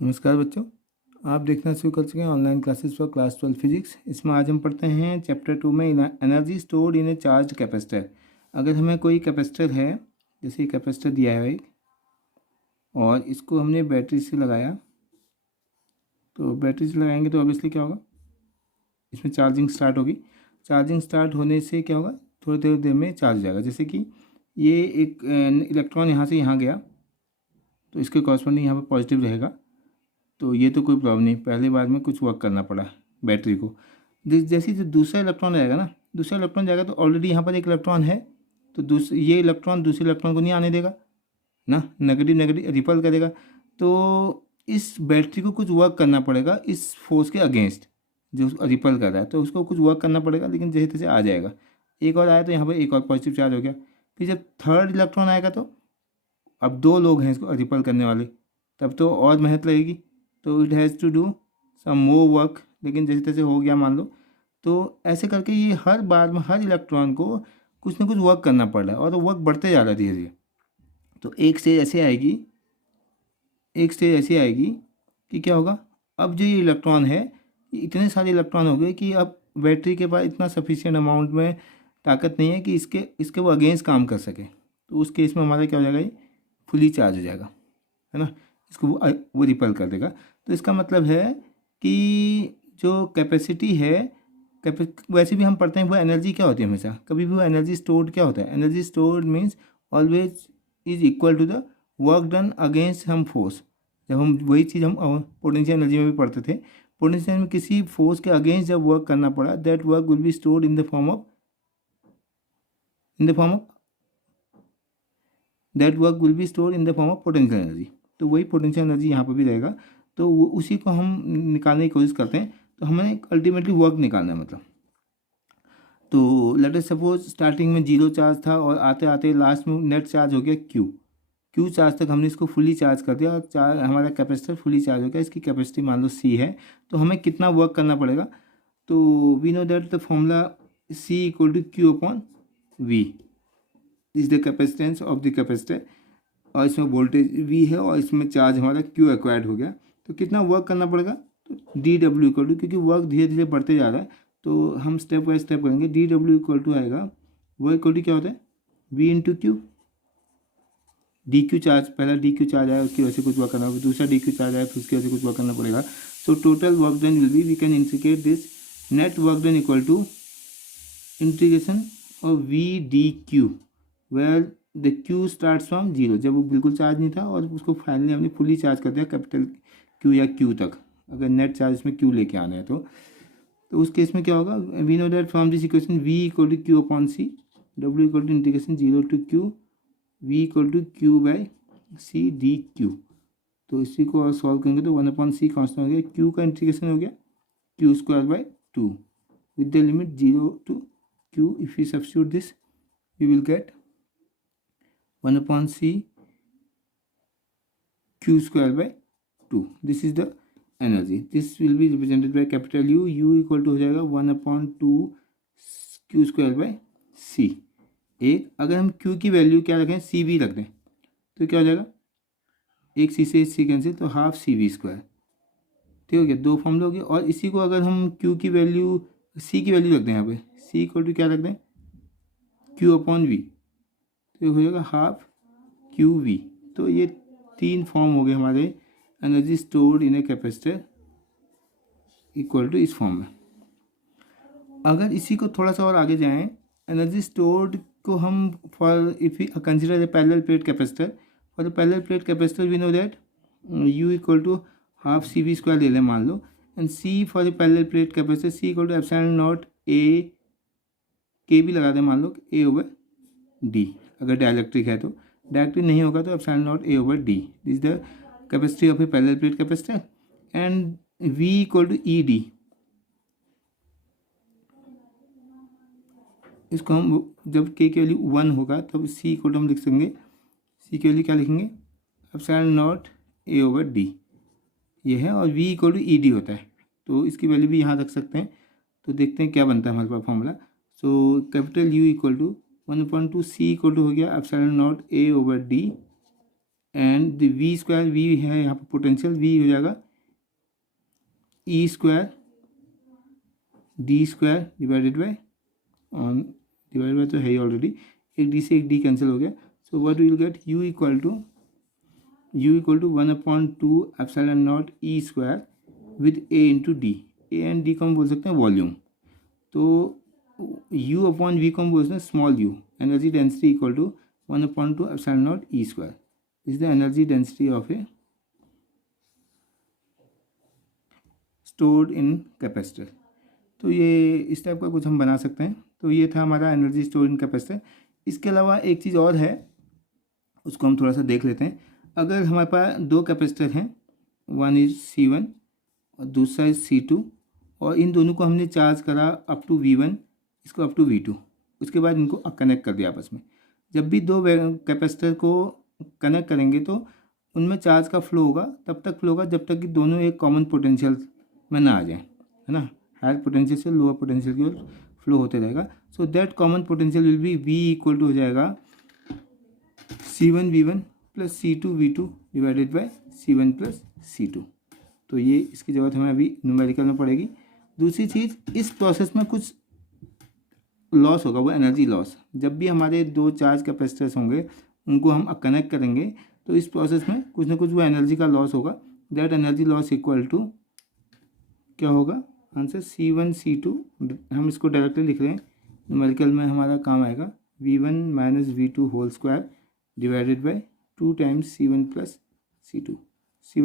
नमस्कार बच्चों, आप देखना शुरू कर चुके हैं online classes for class 12 physics. इसमें आज हम पढ़ते हैं चैप्टर 2 में energy stored in A charge capacitor. अगर हमें कोई कैपेसिटर है, जैसे कैपेसिटर दिया है एक, और इसको हमने बैटरी से लगाया, तो बैटरी से लगाएंगे तो ऑब्वियसली क्या होगा, इसमें चार्जिंग स्टार्ट होगी। चार्जिंग स्टार्ट होने से क्या होगा, थोड़ी थोड़ी देर में चार्ज हो जाएगा। जैसे कि ये एक इलेक्ट्रॉन यहाँ से यहाँ गया, तो इसके कॉरस्पॉन्डिंग यहाँ पर पॉजिटिव रहेगा, तो ये तो कोई प्रॉब्लम नहीं। पहले बार में कुछ वर्क करना पड़ा बैटरी को। जैसे जो दूसरा इलेक्ट्रॉन रहेगा ना, दूसरा इलेक्ट्रॉन जाएगा तो ऑलरेडी यहाँ पर एक इलेक्ट्रॉन है, तो ये इलेक्ट्रॉन दूसरे इलेक्ट्रॉन को नहीं आने देगा ना, नेगेटिव नेगेटिव रिपल करेगा। तो इस बैटरी को कुछ वर्क करना पड़ेगा इस फोर्स के अगेंस्ट जो रिपल कर रहा है, तो उसको कुछ वर्क करना पड़ेगा, लेकिन जैसे तैसे आ जाएगा। एक और आया तो यहाँ पर एक और पॉजिटिव चार्ज हो गया। फिर जब थर्ड इलेक्ट्रॉन आएगा तो अब 2 लोग हैं इसको रिपल करने वाले, तब तो और मेहनत लगेगी, तो it has to do some more work. लेकिन जैसे तैसे हो गया मान लो। तो ऐसे करके ये हर बार में हर इलेक्ट्रॉन को कुछ ना कुछ वर्क करना पड़ रहा है, और वो वर्क बढ़ते जा रहा है धीरे धीरे। तो एक स्टेज ऐसे आएगी, कि क्या होगा, अब जो ये इलेक्ट्रॉन है, ये इतने सारे इलेक्ट्रॉन हो गए कि अब बैटरी के पास इतना सफिशिएंट अमाउंट में ताकत नहीं है कि इसके वो अगेंस्ट काम कर सके। तो उस केस में हमारा क्या हो जाएगा, ये फुली चार्ज हो जाएगा, है ना। इसको वो रिपल कर देगा। तो इसका मतलब है कि जो कैपेसिटी है, वैसे भी हम पढ़ते हैं वो एनर्जी क्या होती है हमेशा, कभी भी वो एनर्जी स्टोर्ड क्या होता है, energy stored means always is equal to the work done against हम फोर्स। जब हम वही चीज़ हम पोटेंशियल एनर्जी में भी पढ़ते थे, पोटेंशियल में किसी फोर्स के अगेंस्ट जब वर्क करना पड़ा, that work will be stored in the form of potential energy. तो वही पोटेंशियल एनर्जी यहाँ पर भी रहेगा, तो वो उसी को हम निकालने की कोशिश करते हैं। तो हमें अल्टीमेटली वर्क निकालना है मतलब। तो लेट अस सपोज स्टार्टिंग में 0 चार्ज था, और आते आते लास्ट में नेट चार्ज हो गया क्यू चार्ज तक हमने इसको फुली चार्ज कर दिया, और हमारा कैपेसिटर फुली चार्ज हो गया। इसकी कैपेसिटी मान लो C है, तो हमें कितना वर्क करना पड़ेगा। तो we know that the formula C equal to Q upon V is the capacitance of the capacitor, और इसमें वोल्टेज V है और इसमें चार्ज हमारा Q एक्वायर्ड हो गया। तो कितना वर्क करना पड़ेगा, तो dW इक्वल टू, क्योंकि वर्क धीरे धीरे बढ़ते जा रहा है तो हम स्टेप बाय स्टेप करेंगे। dW इक्वल टू आएगा, वो इक्वल टू क्या होता है, V into Q. DQ charge, पहला DQ चार्ज आया उसकी वजह से कुछ वर्क करना होगा, दूसरा DQ चार्ज आया फिर उसकी वजह से कुछ वर्क करना पड़ेगा। So total work done will be, we can indicate this net work done equal to integration of VDQ where the Q starts from 0, जब वो बिल्कुल चार्ज नहीं था और उसको फाइनली हमने फुली चार्ज कर दिया कैपिटल Q या Q तक। अगर नेट चार्ज में Q लेके आना है तो उस केस में क्या होगा, we know that from this equation V equal to Q upon C, W equal to integration 0 to Q V equal to Q by C DQ। तो इसी को और सॉल्व करेंगे तो 1/C कांस्टेंट हो गया, Q का इंटीग्रेशन हो गया Q square by 2 with the limit 0 to Q। If you substitute this you will get 1/C Q square by 2. This is the energy. This will be represented by capital U. U equal to हो जाएगा 1/2 Q square by C। एक अगर हम Q की value क्या रखें, CV रख दें, तो क्या हो जाएगा, एक C से C कैंसिल, तो हाफ CV स्क्वायर। ठीक हो गया, 2 फॉर्मूले हो गए। और इसी को अगर हम Q की वैल्यू, C की वैल्यू रख दें यहाँ पे, C इक्वल टू क्या रख दें, Q अपॉन V, तो हो जाएगा हाफ QV। तो ये 3 फॉर्म हो गए हमारे energy stored in a capacitor equal to इस फॉर्म में। अगर इसी को थोड़ा सा और आगे जाएं, एनर्जी स्टोर्ड को हम for if you consider a parallel plate capacitor, for the parallel plate capacitor we know that U equal to half CV square ले लें मान लो, and C for the parallel plate capacitor C equal to epsilon naught A, K भी लगा दें मान लो, A over D। अगर डाइलेक्ट्रिक है तो, डाइलेक्ट्रिक नहीं होगा तो epsilon naught A over D। This is the capacity of A parallel plate capacitor, and V equal to ED। इसको हम जब K की वैल्यू 1 होगा तब C इक्वल टू हम लिख सकेंगे, C की वैल्यू क्या लिखेंगे, epsilon naught A over D ये है, और V इक्वल टू ED होता है, तो इसकी वैल्यू भी यहाँ रख सकते हैं। तो देखते हैं क्या बनता है हमारे पास formula. So capital U equal to 1/2 C equal to हो गया epsilon naught A over D and the V square, V है यहाँ पर पोटेंशियल, वी हो जाएगा E square D square divided by on, divided by तो है ही ऑलरेडी, एक डी से एक डी कैंसिल हो गया. So what will get, U equal to 1/2 epsilon naught E square with A into D. A and D को हम बोल सकते हैं वॉल्यूम. तो u अपॉन वी को हम बोल सकते हैं small U. Energy density equal to 1/2 epsilon naught E square is the energy density of a stored in capacitor. तो ये इस टाइप का कुछ हम बना सकते हैं. तो ये था हमारा एनर्जी स्टोर्ड इन कैपेसिटर. इसके अलावा एक चीज़ और है, उसको हम थोड़ा सा देख लेते हैं. अगर हमारे पास दो कैपेसिटर हैं, वन इज C1 और दूसरा इज C2, और इन दोनों को हमने चार्ज करा अप टू V1, इसको अप टू V2, उसके बाद इनको कनेक्ट कर दिया आपस में. जब भी दो कैपेसिटर को कनेक्ट करेंगे तो उनमें चार्ज का फ्लो होगा, तब तक फ्लो होगा जब तक कि दोनों एक कॉमन पोटेंशियल में ना आ जाए, है ना. हायर पोटेंशियल से लोअर पोटेंशियल की ओर फ्लो होते रहेगा. So that common potential will be V equal to हो जाएगा C1 V1 plus C2 V2 divided by C1 plus C2. तो ये इसकी ज़रूरत हमें अभी न्यूमेरिकल में पड़ेगी. दूसरी चीज़, इस प्रोसेस में कुछ लॉस होगा, वो एनर्जी लॉस. जब भी हमारे दो चार्ज कैपेसिटर्स होंगे उनको हम कनेक्ट करेंगे तो इस प्रोसेस में कुछ ना कुछ वो एनर्जी का लॉस होगा. That energy loss equal to क्या होगा, आंसर C1 C2. हम इसको डायरेक्टली लिख रहे हैं, न्यूमेरिकल में हमारा काम आएगा V1 minus V2 whole square divided by 2 times C1 plus C2.